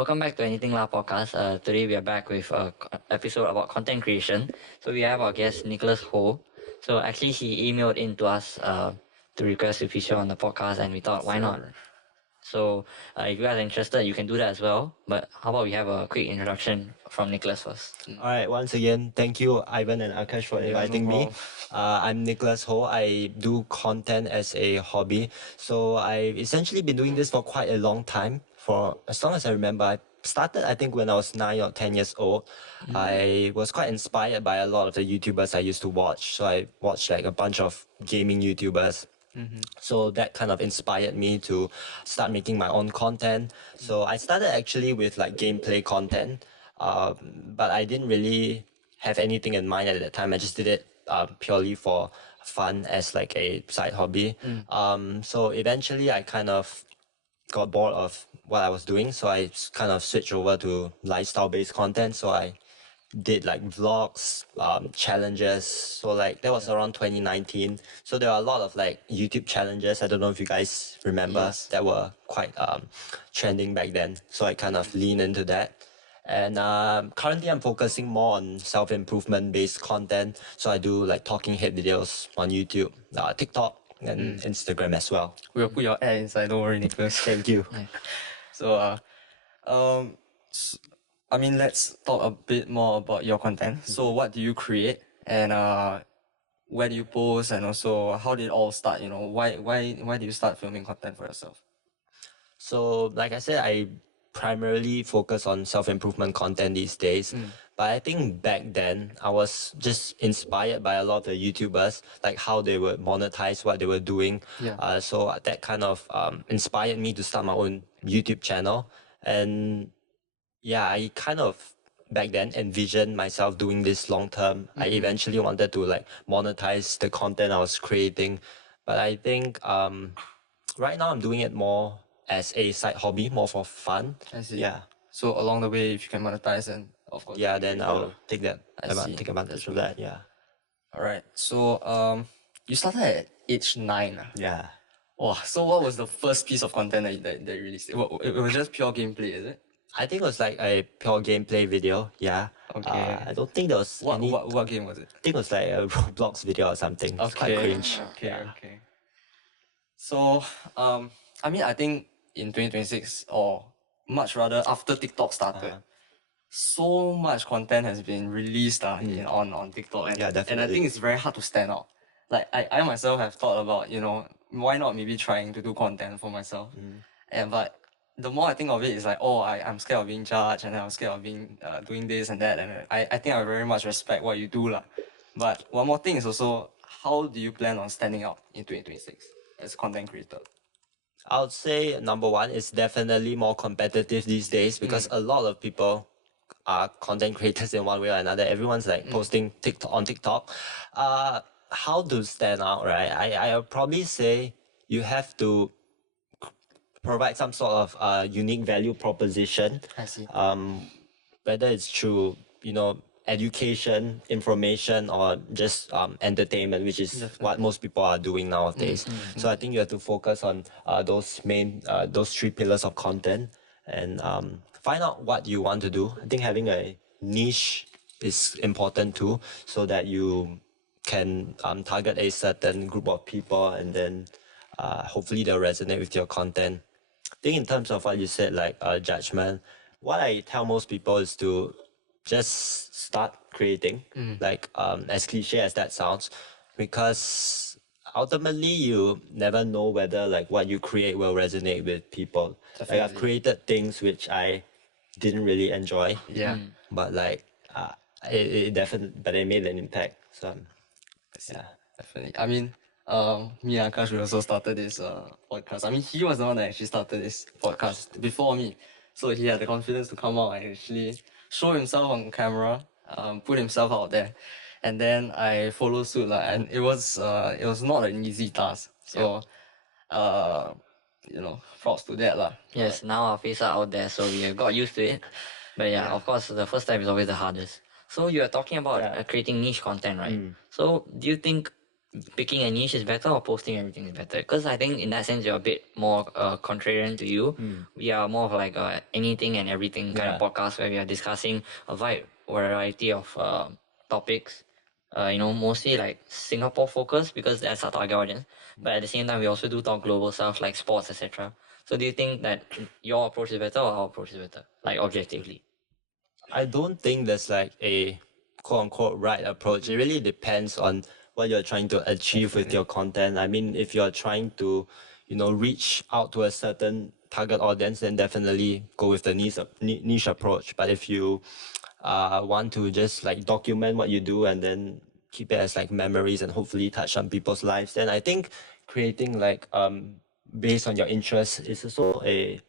Welcome back to Anything La podcast. Today we are back with a episode about content creation. So we have our guest Nicholas Ho. So actually he emailed in to us to request to feature on the podcast, and we thought why not? So if you guys are interested, you can do that as well. But how about we have a quick introduction from Nicholas first? All right, once again, thank you, Ivan and Akash, for inviting me. I'm Nicholas Ho. I do content as a hobby. So I've essentially been doing this for quite a long time. For as long as I remember, I started, I think, when I was 9 or 10 years old. I was quite inspired by a lot of the YouTubers I used to watch. So I watched like a bunch of gaming YouTubers. So that kind of inspired me to start making my own content. So I started actually with like gameplay content, but I didn't really have anything in mind at that time. I just did it purely for fun as like a side hobby. So eventually I kind of got bored of what I was doing, so I kind of switched over to lifestyle-based content. So I did like vlogs, challenges. So like that was around 2019. So there are a lot of like YouTube challenges. I don't know if you guys remember that were quite trending back then. So I kind of lean into that. And currently I'm focusing more on self-improvement based content. So I do like talking head videos on YouTube, TikTok, and Instagram as well. We'll put your ad inside, don't worry, Nicholas. Thank you. So, I mean, let's talk a bit more about your content. So, what do you create, and where do you post, and also how did it all start? You know, why did you start filming content for yourself? So, like I said, I primarily focus on self-improvement content these days. But I think back then, I was just inspired by a lot of the YouTubers, like how they would monetize what they were doing. So that kind of inspired me to start my own YouTube channel. And yeah, I kind of back then envisioned myself doing this long term. I eventually wanted to like monetize the content I was creating. But I think right now I'm doing it more as a side hobby, more for fun. I see. Yeah. So along the way, if you can monetize, and of course. Yeah, then I'll take see. take advantage of that. Yeah. All right. So you started at age 9. Yeah. Wow. So what was the first piece of content that you released? It was just pure gameplay, is it? I think it was like a pure gameplay video. Yeah. Okay. I don't think there was What game was it? I think it was like a Roblox video or something. It's quite cringe. Okay. So, I mean, I think in 2026, or much rather after TikTok started, so much content has been released on TikTok. And, Yeah, and I definitely. think it's very hard to stand out. Like, I myself have thought about, why not maybe trying to do content for myself. But the more I think of it, it's like, I'm scared of being judged, and I'm scared of being doing this and that. And I think I very much respect what you do. But one more thing is also, how do you plan on standing out in 2026 as a content creator? I would say number one is definitely more competitive these days because a lot of people are content creators in one way or another. Everyone's like posting on TikTok. How to stand out, right? I'll probably say you have to provide some sort of unique value proposition. I see. Whether it's through, education, information, or just entertainment, which is what most people are doing nowadays. So I think you have to focus on those three pillars of content and find out what you want to do. I think having a niche is important too, so that you can target a certain group of people, and then hopefully they'll resonate with your content. I think in terms of what you said, like judgment, what I tell most people is to just start creating, like as cliche as that sounds, because ultimately you never know whether like what you create will resonate with people. Like I've created things which I didn't really enjoy, but like it definitely, but it made an impact. So yeah, Definitely. I mean, me and Akash, we also started this podcast. I mean, he was the one that actually started this podcast before me. So he had the confidence to come out and actually show himself on camera, put himself out there. And then I followed suit, and it was not an easy task. So, props to that. Yes, now our faces are out there, so we have got used to it. But yeah, of course, the first time is always the hardest. So you are talking about creating niche content, right? So do you think picking a niche is better or posting everything is better? Because I think in that sense you're a bit more contrarian to you. We are more of like anything and everything kind of Yeah. podcast where we are discussing a wide variety of topics. Mostly like Singapore focused because that's our target audience. But at the same time, we also do talk global stuff like sports, etc. So do you think that your approach is better or our approach is better, like objectively? I don't think there's like a quote unquote right approach. It really depends on what you're trying to achieve with your content. I mean, if you're trying to, reach out to a certain target audience, then definitely go with the niche approach. But if you want to just like document what you do and then keep it as like memories and hopefully touch on people's lives, then I think creating like based on your interests is also a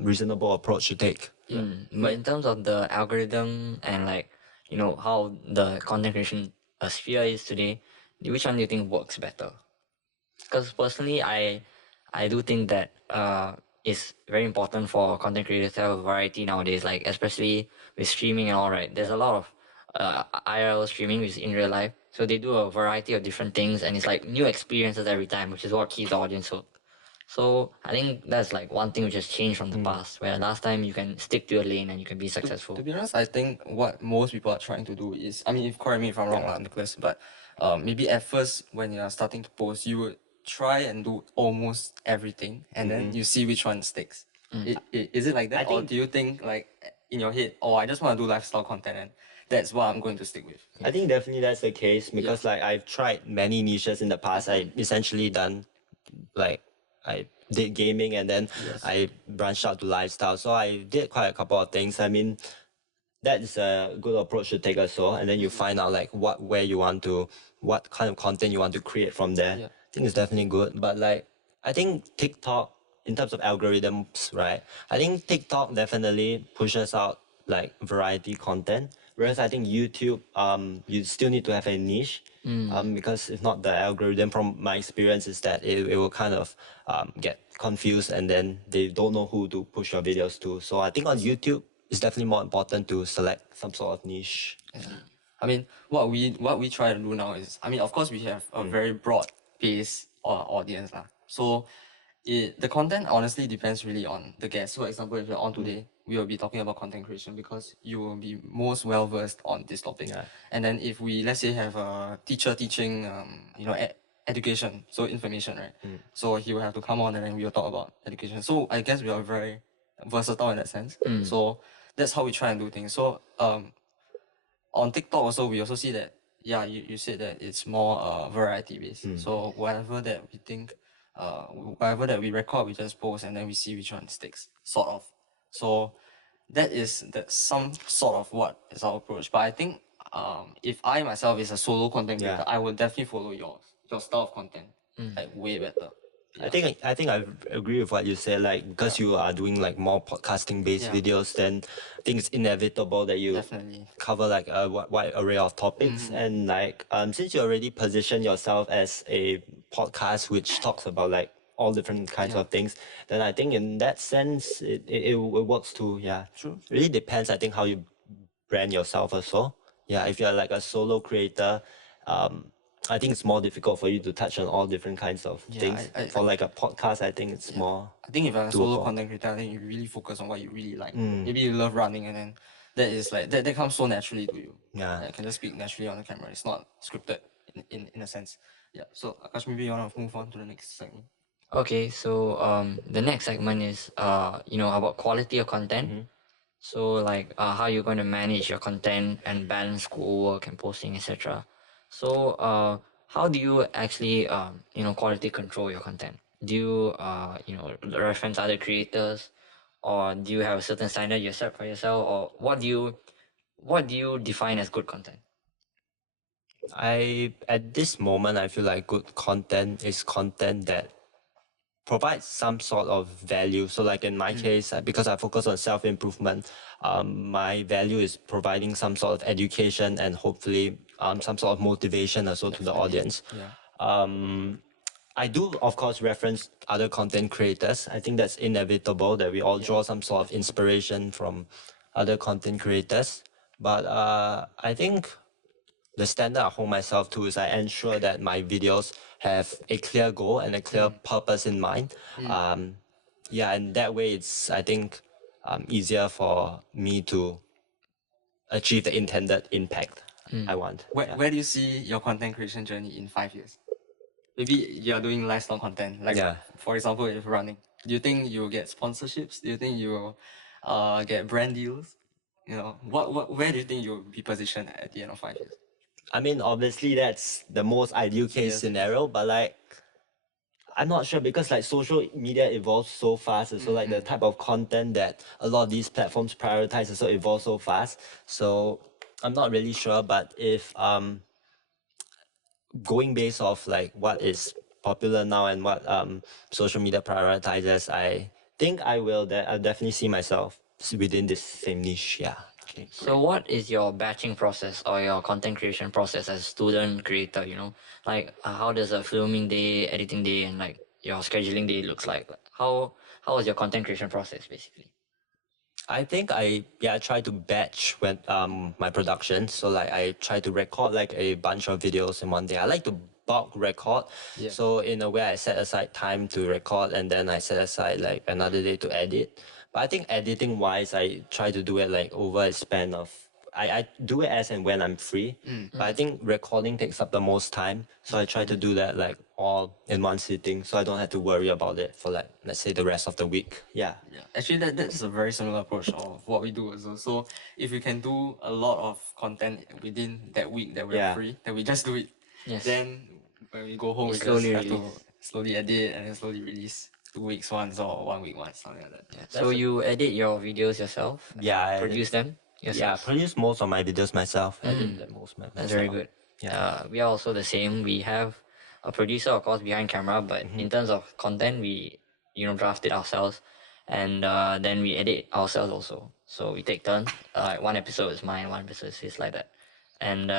reasonable approach to take. But in terms of the algorithm and like how the content creation sphere is today, which one do you think works better? Because personally, I do think that it's very important for content creators to have a variety nowadays. Like especially with streaming and all, right? There's a lot of IRL streaming, which is in real life. So they do a variety of different things, and it's like new experiences every time, which is what keeps the audience hooked. So I think that's like one thing which has changed from the past, where last time you can stick to your lane and you can be successful. To be honest, I think what most people are trying to do is, I mean, if correct me if I'm wrong, Nicholas, but maybe at first when you're starting to post, you would try and do almost everything, and then you see which one sticks. Is it like that, or do you think like in your head, oh, I just want to do lifestyle content, and that's what I'm going to stick with? I think definitely that's the case because like I've tried many niches in the past. I essentially done like I did gaming and then I branched out to lifestyle. So I did quite a couple of things. I mean, that's a good approach to take as well. And then you find out like what kind of content you want to create from there. Yeah. I think it's definitely good. But like I think TikTok in terms of algorithms, right? I think TikTok definitely pushes out like variety content. Whereas I think YouTube, you still need to have a niche. Because if not, the algorithm, from my experience, is that it will kind of get confused and then they don't know who to push your videos to. So I think on YouTube, it's definitely more important to select some sort of niche. I mean, what we try to do now is, I mean, of course, we have a very broad base audience lah. So, the content honestly depends really on the guest. So, for example, if you're on today, we will be talking about content creation because you will be most well versed on this topic. Yeah. And then if we let's say have a teacher teaching, education, so information, right? So he will have to come on and then we will talk about education. So I guess we are very versatile in that sense. So that's how we try and do things. So on TikTok also we also see that you said that it's more variety based. So whatever that we think, whatever that we record, we just post and then we see which one sticks, sort of. So that is some sort of what is our approach. But I think if I myself is a solo content creator, I would definitely follow your style of content like way better. I think I agree with what you said. Like because you are doing like more podcasting based videos, then I think it's inevitable that you Definitely. cover like a wide array of topics. And like since you already position yourself as a podcast which talks about like all different kinds of things, then I think in that sense it works too. Yeah, True. Really depends. I think how you brand yourself as well. Yeah, if you're like a solo creator, I think it's more difficult for you to touch on all different kinds of things. For like a podcast, I think it's more. I think if you're a solo doable. content creator, I think you really focus on what you really like. Maybe you love running and then that is like that comes so naturally to you. Yeah. You can just speak naturally on the camera. It's not scripted in a sense. Yeah. So Akash, maybe you wanna move on to the next segment. Okay, so the next segment is about quality of content. So like how you're going to manage your content and balance schoolwork and posting, etc. So how do you actually quality control your content? Do you reference other creators, or do you have a certain standard you set for yourself, or what do you define as good content? At this moment I feel like good content is content that provides some sort of value. So like in my case, because I focus on self-improvement, my value is providing some sort of education and hopefully some sort of motivation also to the audience. I do, of course, reference other content creators. I think that's inevitable that we all draw some sort of inspiration from other content creators. But I think the standard I hold myself to is I ensure that my videos have a clear goal and a clear purpose in mind. Yeah, and that way it's, I think, easier for me to achieve the intended impact I want. Where do you see your content creation journey in 5 years? Maybe you're doing lifestyle content, like for example, if running. Do you think you'll get sponsorships? Do you think you'll get brand deals? You know, where do you think you'll be positioned at the end of 5 years? I mean, obviously that's the most ideal case scenario, but like, I'm not sure because like social media evolves so fast, and so like the type of content that a lot of these platforms prioritize also evolves so fast. So I'm not really sure, but if going based off like what is popular now and what social media prioritizes, I think I'll definitely see myself within this same niche. Yeah. Okay. So what is your batching process or your content creation process as a student creator, you know? Like how does a filming day, editing day and like your scheduling day looks like? How is your content creation process basically? I think I try to batch when my production. So like I try to record like a bunch of videos in one day. I like to bulk record. Yeah. So in a way I set aside time to record and then I set aside like another day to edit. But I think editing wise I try to do it like over a span of I do it as and when I'm free. But I think recording takes up the most time. So I try to do that like all in one sitting so I don't have to worry about it for like let's say the rest of the week. Yeah. Yeah, actually, that's a very similar approach of what we do also. So if we can do a lot of content within that week that we're free, then we just do it. Yes. Then when we go home, we just slowly have to release. slowly edit and then slowly release 2 weeks once or 1 week once, something like that. Yeah. So you edit your videos yourself? Yeah, I Produce them Yeah, yourself? produce most of my videos myself. Edit them most myself. That's very good. Yeah. We are also the same. We have a producer, of course, behind camera, but in terms of content, we draft it ourselves, and then we edit ourselves also. So we take turns. Like one episode is mine, one episode is his, like that, and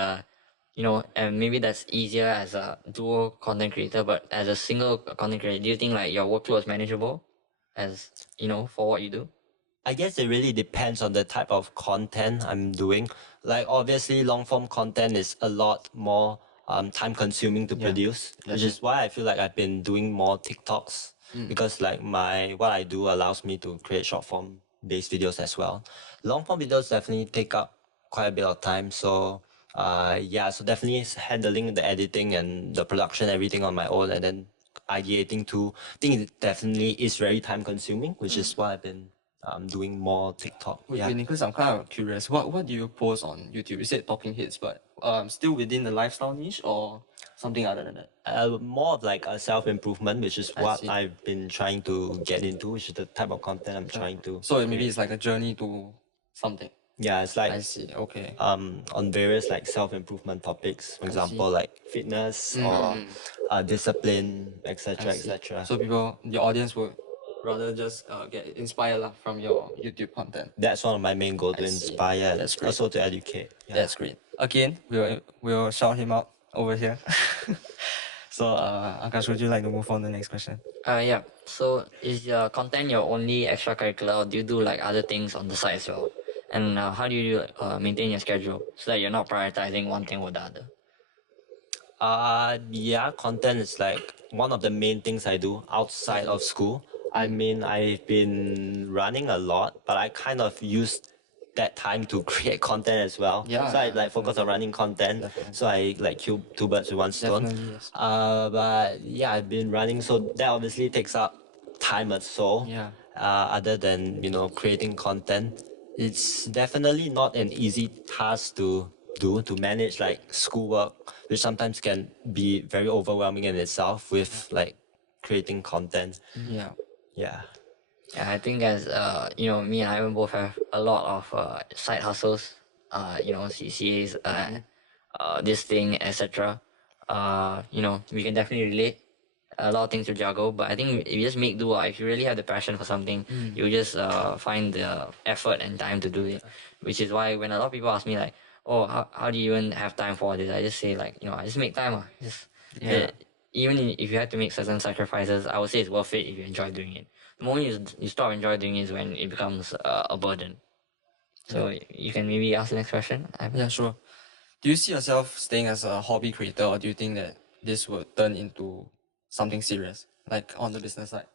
and maybe that's easier as a dual content creator. But as a single content creator, do you think like your workload is manageable, as for what you do? I guess it really depends on the type of content I'm doing. Like obviously long form content is a lot more time consuming to produce, which is why I feel like I've been doing more TikToks because like what I do allows me to create short form based videos as well. Long form videos definitely take up quite a bit of time. So so definitely handling the editing and the production, everything on my own, and then ideating too. I think it definitely is very time consuming, which is why I've been doing more TikTok. Wait, Nicholas, I'm kind of curious. What do you post on YouTube? You said talking heads, but still within the lifestyle niche or something other than that? More of like a self-improvement, which is what see. I've been trying to get into, which is the type of content I'm trying to. So maybe it's like a journey to something. Yeah, it's like I see. Okay. on various like self-improvement topics, for example, like fitness or discipline, etc., etc. So your audience would rather just get inspired lah from your YouTube content. That's one of my main goals, to see. inspire and That's great. also to educate. Yeah. That's great. Again, we'll shout him out over here. So, Akash, would you like to move on to the next question? Yeah. So is your content your only extracurricular, or do you do like other things on the side as well? And how do you maintain your schedule so that you're not prioritizing one thing over the other? Content is like one of the main things I do outside of school. I mean, I've been running a lot, but I kind of used that time to create content as well. Yeah, So I like focus on running content. So I like kill two birds with one stone. Definitely, yes. But yeah, I've been running, so that obviously takes up time as so. Yeah. Other than creating content, it's definitely not an easy task to do, to manage like schoolwork, which sometimes can be very overwhelming in itself with like creating content. Yeah. Yeah. Yeah, I think as me and Ivan both have a lot of side hustles, CCAs, this thing, etc. We can definitely relate. A lot of things to juggle, but I think if you just make do. If you really have the passion for something, you just find the effort and time to do it. Which is why when a lot of people ask me like, "Oh, how do you even have time for this?" I just say like, I just make time. Even if you have to make certain sacrifices, I would say it's worth it if you enjoy doing it. The moment you stop enjoying doing it is when it becomes a burden. So you can maybe ask the next question. Yeah, sure. Do you see yourself staying as a hobby creator, or do you think that this will turn into something serious, like on the business side?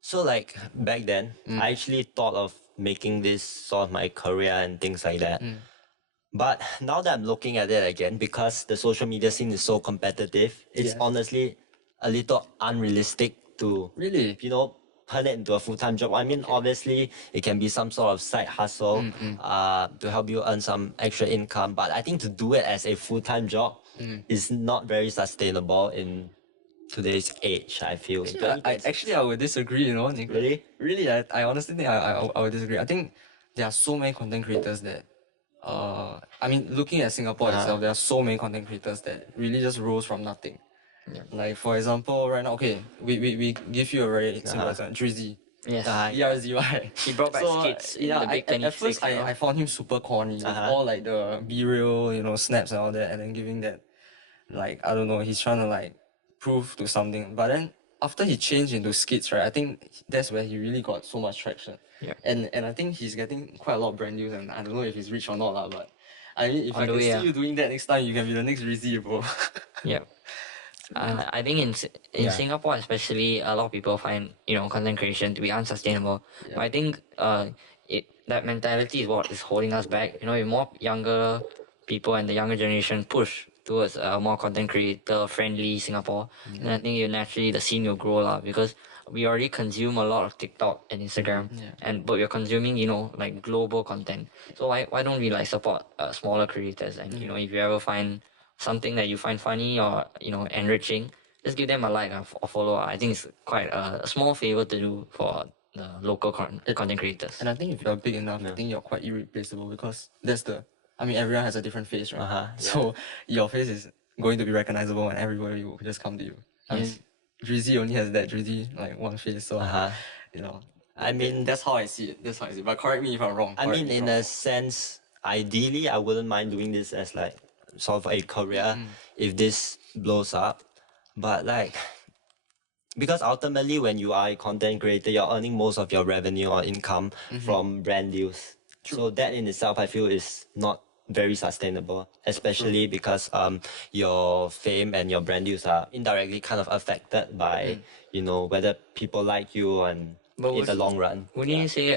So like back then, I actually thought of making this sort of my career and things like that. But now that I'm looking at it again, because the social media scene is so competitive, it's Yes. honestly a little unrealistic to, Really? turn it into a full-time job. I mean, obviously, it can be some sort of side hustle to help you earn some extra income. But I think to do it as a full-time job is not very sustainable in today's age, I feel. Actually, I would disagree, Nick. Really? Really, I honestly think I would disagree. I think there are so many content creators that, I mean, looking at Singapore itself, there are so many content creators that really just rose from nothing. Like, for example, right now, okay, we give you a very simple example, Drizzy. Yes. BRZY. He brought back skits in the Big At first 26, you know. I found him super corny with all like the B-reel, snaps and all that, and then giving that, like, I don't know, he's trying to like prove to something. But then after he changed into skits, right, I think that's where he really got so much traction. Yeah. And I think he's getting quite a lot of brand deals, and I don't know if he's rich or not, lah, but I mean, if On I the can way, see you doing that next time, you can be the next Rizzy, bro. Yeah. I think in Singapore especially, a lot of people find content creation to be unsustainable. But I think that mentality is what is holding us back. If more younger people and the younger generation push towards a more content creator friendly Singapore, then I think naturally the scene will grow lah, because we already consume a lot of TikTok and Instagram, but we're consuming like global content. So why don't we like support smaller creators, and if you ever find something that you find funny or enriching, just give them a like or follow. I think it's quite a small favor to do for the local content creators. And I think if you're big enough, I think you're quite irreplaceable, because I mean, everyone has a different face, right? So your face is going to be recognizable and everybody will just come to you. I mean, Drizzy only has that Drizzy, like, one face, so, I mean, that's how I see it. That's how I see it. But correct me if I'm wrong. I mean, in a sense, ideally, I wouldn't mind doing this as like sort of a career if this blows up. But like, because ultimately, when you are a content creator, you're earning most of your revenue or income from brand deals. So that in itself, I feel, is not very sustainable, especially because your fame and your brand deals are indirectly kind of affected by whether people like you and in the long run. Wouldn't you say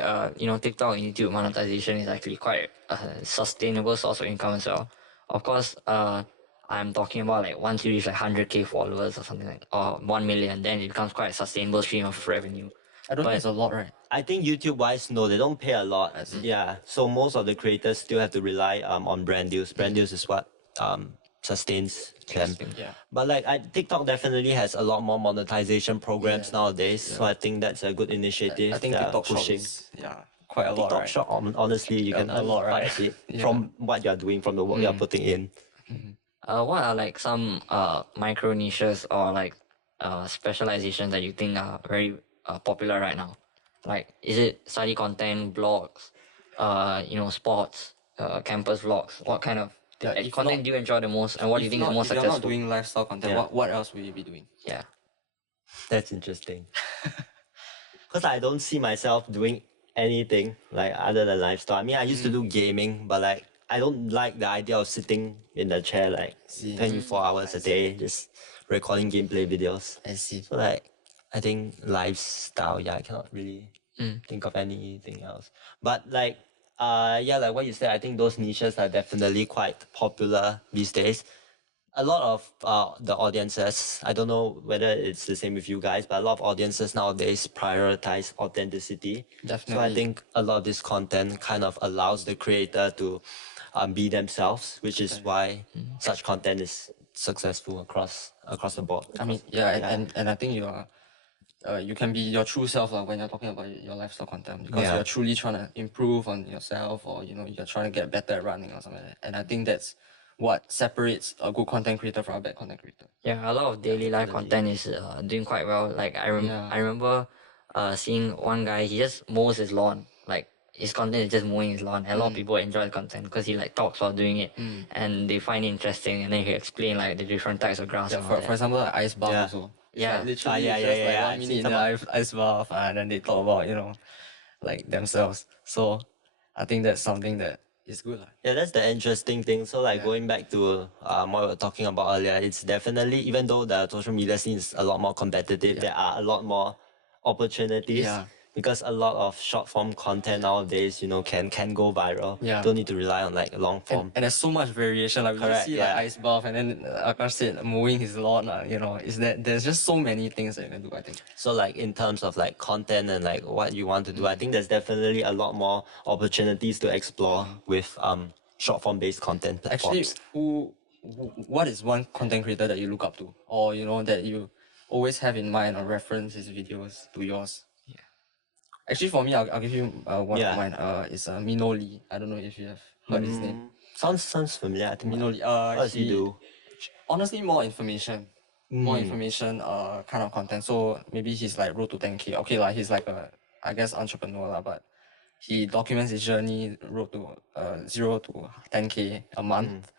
TikTok and YouTube monetization is actually quite a sustainable source of income as well? Of course, I'm talking about like once you reach like 100K followers or something like, or 1 million, then it becomes quite a sustainable stream of revenue. I don't think it's a lot, right? I think YouTube wise, no, they don't pay a lot. Yeah, so most of the creators still have to rely on brand deals. Brand deals is what sustains them. Yeah. But like TikTok definitely has a lot more monetization programs nowadays. So I think that's a good initiative. I think that are TikTok Shop pushing. is, quite a lot, TikTok right? Shop, honestly, you can a earn lot, quite right? a bit from what you're doing, from the work you're putting in. What are like some micro niches or like specializations that you think are very popular right now? Like, is it study content, blogs, sports, campus vlogs? What kind of if content not- do you enjoy the most, and what do you think is the most If you're not successful? doing lifestyle content, what else will you be doing? Yeah. That's interesting. Because I don't see myself doing anything like other than lifestyle. I mean, I used to do gaming, but like I don't like the idea of sitting in the chair like 24 hours a day just recording gameplay videos. I see. So like I think lifestyle, I cannot really think of anything else. But like like what you said, I think those niches are definitely quite popular these days. A lot of the audiences, I don't know whether it's the same with you guys, but a lot of audiences nowadays prioritize authenticity. So I Definitely. think a lot of this content kind of allows the creator to be themselves, which is why such content is successful across the board. I mean, and I think you can be your true self when you're talking about your lifestyle content, because you're truly trying to improve on yourself, or you're trying to get better at running or something like that. And I think that's what separates a good content creator from a bad content creator. Yeah, a lot of daily life content is doing quite well. Like I remember seeing one guy, he just mows his lawn. Like his content is just mowing his lawn. And a lot of people enjoy the content because he like talks while doing it, and they find it interesting. And then he explain like the different types of grass. Yeah, and all for that. example, like ice bath Yeah. also. It's Yeah. like literally yeah, just yeah, like yeah, 1 I've minute seen in some the ice bath, and then they talk about like themselves. So I think that's something that it's good. Yeah, that's the interesting thing. So like Yeah. going back to what we were talking about earlier, it's definitely, even though the social media scene is a lot more competitive, there are a lot more opportunities. Yeah. Because a lot of short form content nowadays, can go viral. Yeah. Don't need to rely on like long form. And there's so much variation. Like we just Correct, see yeah. like ice bath, and then Akash said mowing his lawn. Is that there's just so many things that you can do. I think. So like in terms of like content and like what you want to do, I think there's definitely a lot more opportunities to explore with short form based content Actually, platforms. what is one content creator that you look up to, or that you always have in mind or reference his videos to yours? Actually, for me, I'll give you one Yeah. of mine. It's Mino Lee. I don't know if you have heard his name. Sounds familiar. I think. Mino Lee. What does he do? Honestly, more information. More information, kind of content. So maybe he's like road to 10K. Okay, like he's like a, I guess, entrepreneur lah, but he documents his journey, road to 0 to 10K a month.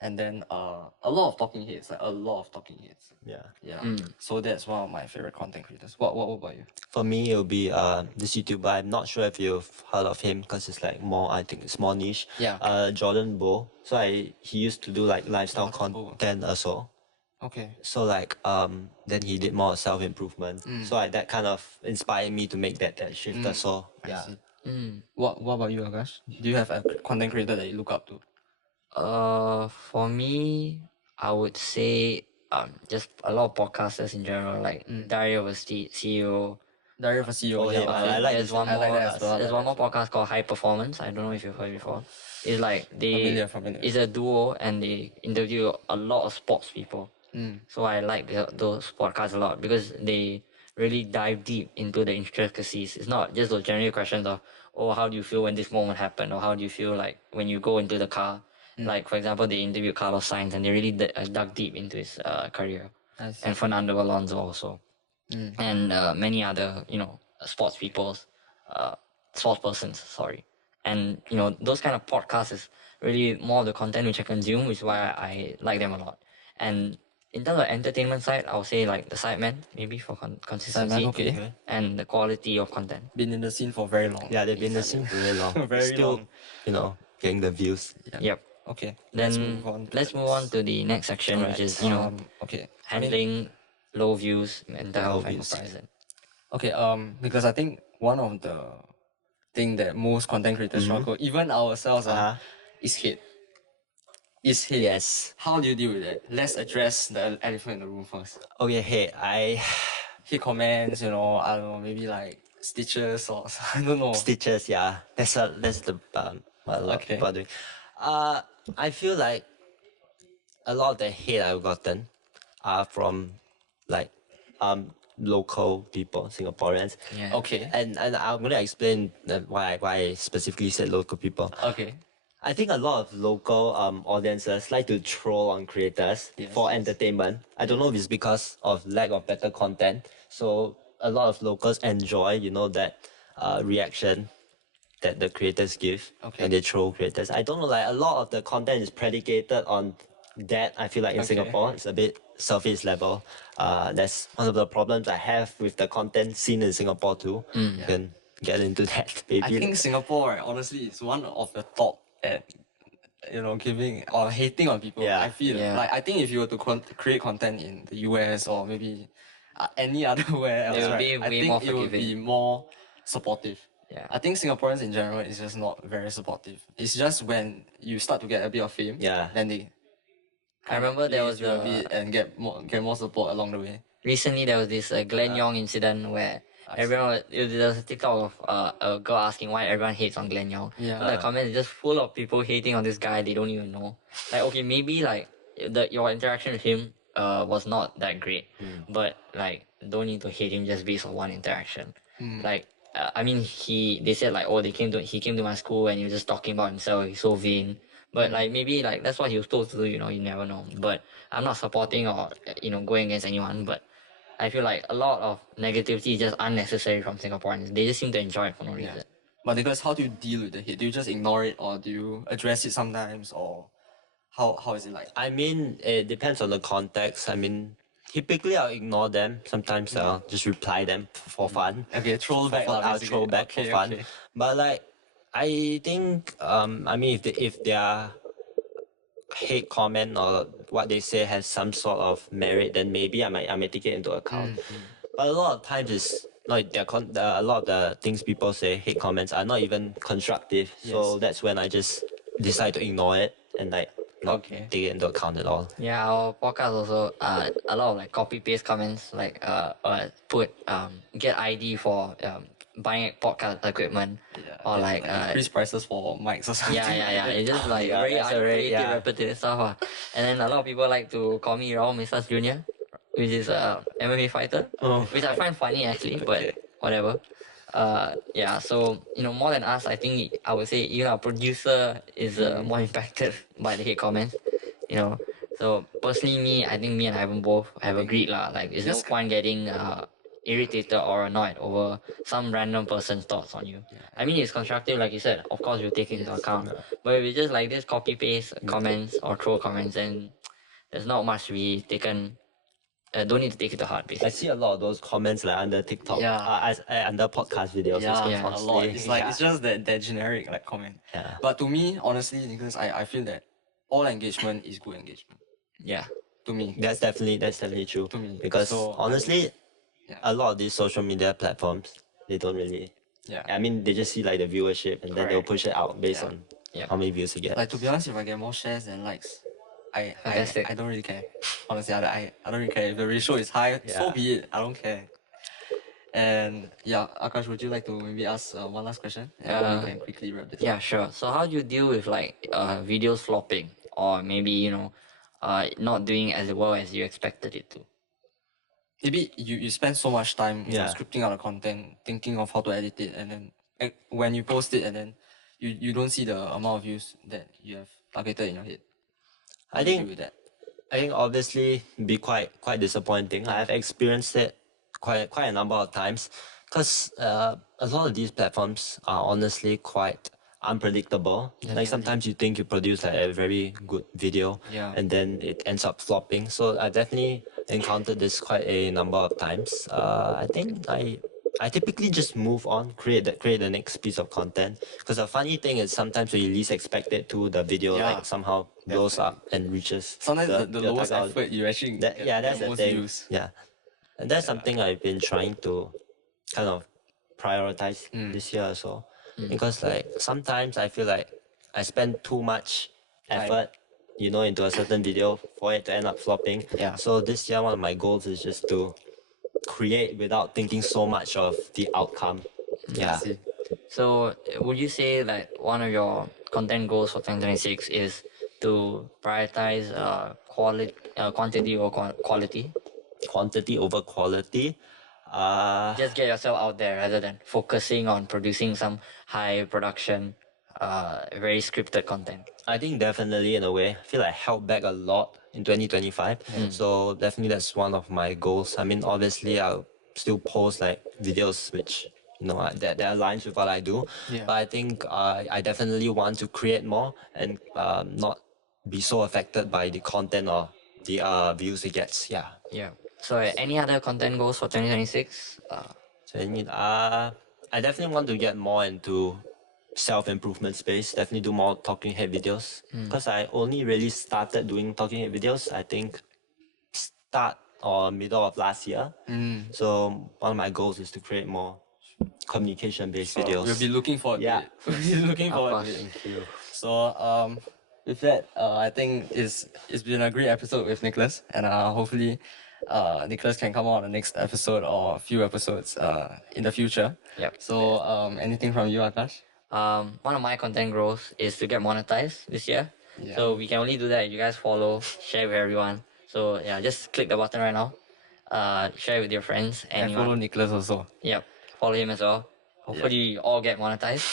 And then a lot of talking heads, like a lot of talking heads. Yeah. Yeah. So that's one of my favorite content creators. What about you? For me, it'll be this YouTuber. I'm not sure if you've heard of him because it's like more. I think it's more niche. Yeah. Jordan Bo. So he used to do like lifestyle Jordan Bo. content also. Okay. So like then he did more self improvement. So like that kind of inspired me to make that shift also. I Yeah. see. What about you, Akash? Do you have a content creator that you look up to? For me, I would say just a lot of podcasters in general, like Dario was the CEO. Dario for CEO. Oh, yeah. yeah, I like There's this one I like more. that as well. There's one more podcast called High Performance. I don't know if you've heard before. It's like Familiar. it's a duo and they interview a lot of sports people. So I like those podcasts a lot because they really dive deep into the intricacies. It's not just those general questions of, oh, how do you feel when this moment happened, or how do you feel like when you go into the car. Like for example, they interviewed Carlos Sainz and they really dug deep into his career, I see. and Fernando Alonso also, and many other sports people's sports persons. Sorry, and those kind of podcasts is really more of the content which I consume, which is why I like them a lot. And in terms of entertainment side, I would say like the Sidemen maybe for consistency okay. and the quality of content. Been in the scene for very long. Yeah, they've been the same for very long. Very Still, long. getting the views. Yep. Okay. Then let's move on to the next section, which is okay. handling low views, mental health, and views. comparison. Okay. Because I think one of the thing that most content creators struggle, even ourselves, is hate. Is hate. Yes. How do you deal with it? Let's address the elephant in the room first. Okay, hey, I Hate comments, I don't know, maybe like stitches or I don't know. stitches. Yeah, that's the what a lot of Okay. people are doing. I feel like a lot of the hate I've gotten are from like local people, Singaporeans. Yeah. Okay. And I'm gonna explain why I specifically said local people. Okay. I think a lot of local audiences like to troll on creators for entertainment. I don't know if it's because of lack of better content. So a lot of locals enjoy, that reaction that the creators give when they troll creators. I don't know, like a lot of the content is predicated on that. I feel like in Singapore, it's a bit surface level. That's one of the problems I have with the content scene in Singapore too. You can get into that, maybe. I think Singapore, right, honestly, is one of the top at giving or hating on people. Yeah. I feel like I think if you were to create content in the US or maybe any other where else, would right, be I way think more it would be forgiving. more supportive. Yeah. I think Singaporeans in general is just not very supportive. It's just when you start to get a bit of fame, then they I remember there was a bit and get more support along the way. recently there was this Glenn Yong incident where everyone there was a TikTok of a girl asking why everyone hates on Glenn Yong. Yeah. And the comments is just full of people hating on this guy they don't even know. Like okay, maybe like your interaction with him was not that great, but like don't need to hate him just based on one interaction. Like I mean they said like oh he came to my school and he was just talking about himself, he's so vain. But like maybe like that's what he was supposed to do, you never know. But I'm not supporting or going against anyone, but I feel like a lot of negativity is just unnecessary from Singaporeans. They just seem to enjoy it for no reason. But because how do you deal with the hate? Do you just ignore it or do you address it sometimes or how is it like? I mean, it depends on the context. I mean, typically I'll ignore them. Sometimes I'll just reply them for fun. Okay, troll back lah, I'll basically. troll back for fun. Okay. But like, I think I mean if they are hate comment or what they say has some sort of merit, then maybe I might take it into account. But a lot of times it's like a lot of the things people say, hate comments, are not even constructive. So Yes. that's when I just decide to ignore it and like not Okay. take it into account at all. Yeah, our podcast also a lot of like copy paste comments like put get ID for buying podcast equipment or like increase prices for mics or something. yeah. Like It's just like Yeah, very that's a very- unrelated, yeah. repetitive stuff. And then a lot of people like to call me Raul Misas Jr., which is a MMA fighter, Oh. which I find funny actually, but whatever. Yeah, so more than us, I think I would say even our producer is more impacted by the hate comments. So personally, I think me and Ivan both have agreed lah. Like, it's no Just- point getting irritated or annoyed over some random person's thoughts on you. I mean, it's constructive, like you said. Of course, you take it into account. But if it's just like this copy paste comments or troll comments, then there's not much to be taken. Don't need to take it to heart, I basically. see a lot of those comments like under TikTok, Yeah. under podcast videos. Yeah, also Yeah. a lot. constantly. It's like Yeah. it's just that generic like comment. Yeah. But to me, honestly, because I feel that all engagement is good engagement. Yeah. To me. That's definitely true. To me. Because So, honestly, yeah. a lot of these social media platforms, they don't really. Yeah. I mean, they just see like the viewership and then they'll push it out based on Yeah. how many views you get. Like to be honest, if I get more shares than likes, I Fantastic. don't really care. Honestly, I don't really care. If the ratio is high, so Yeah. be it. I don't care. And yeah, Akash, would you like to maybe ask one last question? And then we can quickly wrap this up. Yeah, sure. So how do you deal with like videos flopping or maybe not doing as well as you expected it to? Maybe you spend so much time Yeah. scripting out the content, thinking of how to edit it, and then when you post it, and then you don't see the amount of views that you have targeted in your head. How I do you think- deal with that. I think obviously be quite disappointing. I've experienced it quite a number of times because a lot of these platforms are honestly quite unpredictable. Like sometimes you think you produce like a very good video Yeah. and then it ends up flopping. So I definitely encountered this quite a number of times. I think I typically just move on, create the next piece of content. Because the funny thing is sometimes when you least expect it to, the video Yeah. like somehow blows up and reaches Sometimes the your lowest target effort you actually that, get yeah, that's the the most thing. views. Yeah, and that's something I've been trying to kind of prioritize this year as well. Because like sometimes I feel like I spend too much effort, into a certain video for it to end up flopping. Yeah. So this year, one of my goals is just to create without thinking so much of the outcome. Yeah. So would you say like one of your content goals for 2026 is to prioritize quantity over quality? Quantity over quality. Just get yourself out there rather than focusing on producing some high production, very scripted content. I think definitely in a way. I feel like I held back a lot in 2025. So definitely that's one of my goals. I mean, obviously I'll still post like videos which that aligns with what I do. Yeah. But I think I definitely want to create more and not be so affected by the content or the views it gets. Yeah. Yeah. So any other content goals for 2026? So I definitely want to get more into self-improvement space. Definitely do more talking head videos. Because I only really started doing talking head videos, I think, start or middle of last year. So one of my goals is to create more communication-based videos. We'll be looking forward Yeah. to it. We'll be looking forward to it. Thank you. So with that, I think it's been a great episode with Nicholas, and hopefully, Nicholas can come on the next episode or a few episodes in the future. Yep. So anything from you, Akash? One of my content goals is to get monetized this year. Yeah. So we can only do that if you guys follow, share with everyone. So yeah, just click the button right now. Share with your friends. And follow Nicholas also. Yep. Follow him as well. Hopefully you all get monetized.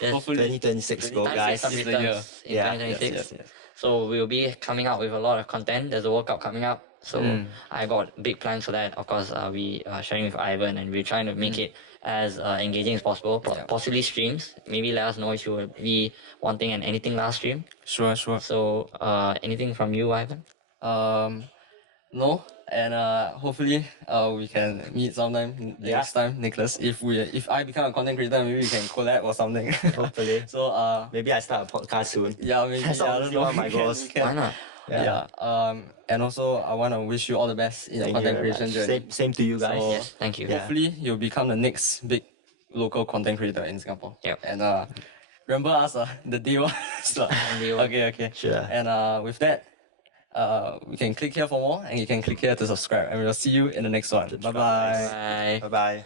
Just Hopefully. 2026 goal, 2026 guys. some This is the returns in Yeah. 2026. Yes. So we'll be coming out with a lot of content. There's a World Cup coming up. So I got big plans for that. Of course, we are sharing with Ivan and we're trying to make it as engaging as possible. Possibly streams. Maybe let us know if you will be wanting an anything last stream. Sure. So anything from you, Ivan? No, and hopefully we can meet sometime next time, Nicholas. If I become a content creator, maybe we can collab or something. Hopefully. So Maybe I start a podcast soon. yeah, maybe That's I don't obviously know. one of my we can- goals. we can- Why not? Yeah. And also I want to wish you all the best in your Thank you content very creation much. journey. Same to you guys. So, Yes, thank you. Yeah. Hopefully you'll become the next big local content creator in Singapore. Yep. And remember us the day one. Day one. Okay. Sure. And with that, we can click here for more, and you can click here to subscribe, and we'll see you in the next one. Bye bye. Bye. Bye bye.